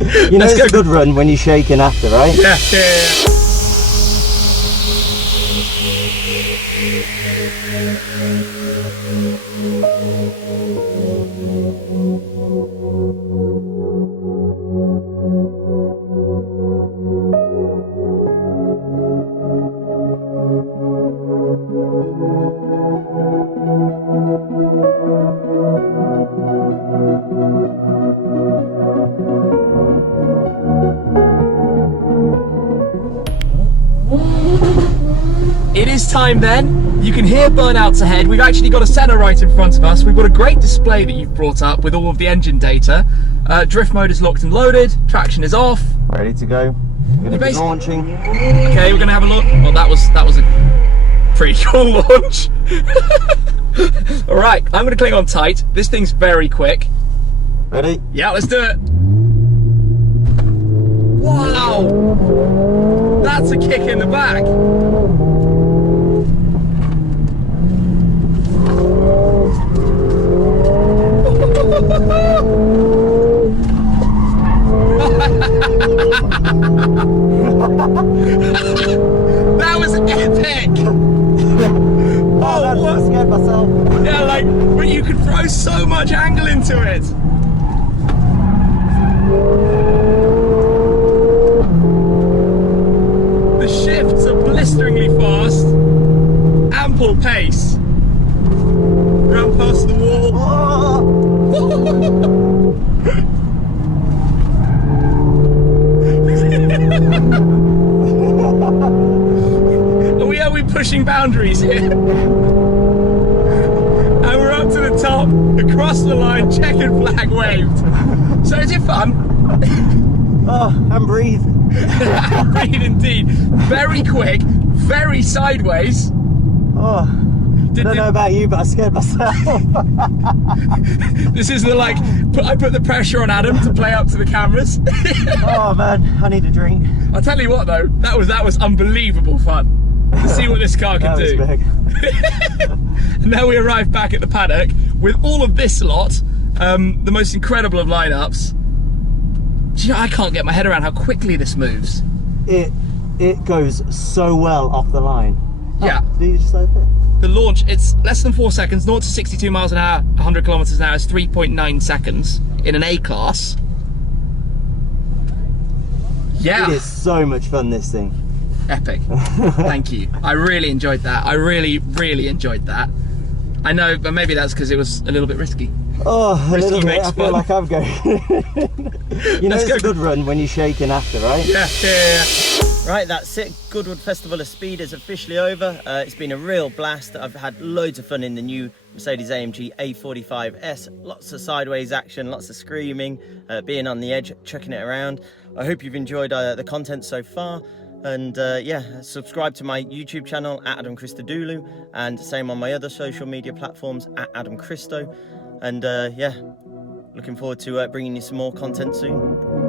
You know it's a good run when you're shaking after, right? Yeah. It is time then. You can hear burnouts ahead. We've actually got a Senna right in front of us. We've got a great display that you've brought up with all of the engine data. Drift mode is locked and loaded. Traction is off. Ready to go. Gonna be launching. Okay, we're gonna have a look. Well, that was a pretty cool launch. All right, I'm gonna cling on tight. This thing's very quick. Ready? Yeah, let's do it. Wow, that's a kick in the back. That was epic! Oh, I scared myself. Yeah, like, but you could throw so much angle into it. The shifts are blisteringly fast. Ample pace. Round past the wall. Are we pushing boundaries here? And we're up to the top, across the line, checkered flag waved. So is it fun? Oh, I'm breathing. Breathe indeed. Very quick, very sideways. Oh, I don't know about you, but I scared myself. This is the I put the pressure on Adam to play up to the cameras. Oh man, I need a drink. I'll tell you what though, that was unbelievable fun. To see what this car can do. Big. And now we arrive back at the paddock with all of this lot, the most incredible of lineups. You know, I can't get my head around how quickly this moves. It goes so well off the line. Yeah. Oh, did you just open it? The launch, it's less than 4 seconds, 0 to 62 miles an hour, 100 kilometers an hour is 3.9 seconds in an A class. Yeah. It is so much fun, this thing. Epic. Thank you. I really enjoyed that. I really enjoyed that. I know, but maybe that's because it was a little bit risky. Oh, a little bit. I feel fun. like I'm going. You know it's a good run when you're shaking after, right? Yeah. Right, that's it. Goodwood Festival of Speed is officially over. It's been a real blast. I've had loads of fun in the new Mercedes-AMG A45S. Lots of sideways action, lots of screaming, being on the edge, chucking it around. I hope you've enjoyed the content so far. And yeah, subscribe to my YouTube channel at Adam Christodoulou, and same on my other social media platforms at Adam Christo. And yeah, looking forward to bringing you some more content soon.